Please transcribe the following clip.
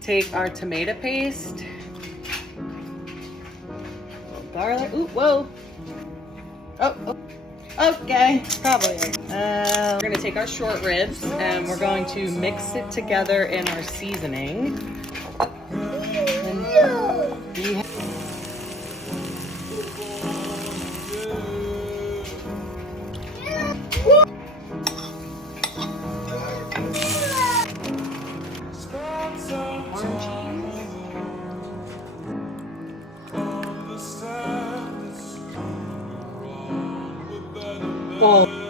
Take our tomato paste. Garlic. Ooh, whoa. Oh, okay. Probably. We're gonna take our short ribs and we're going to mix it together in our seasoning. Well,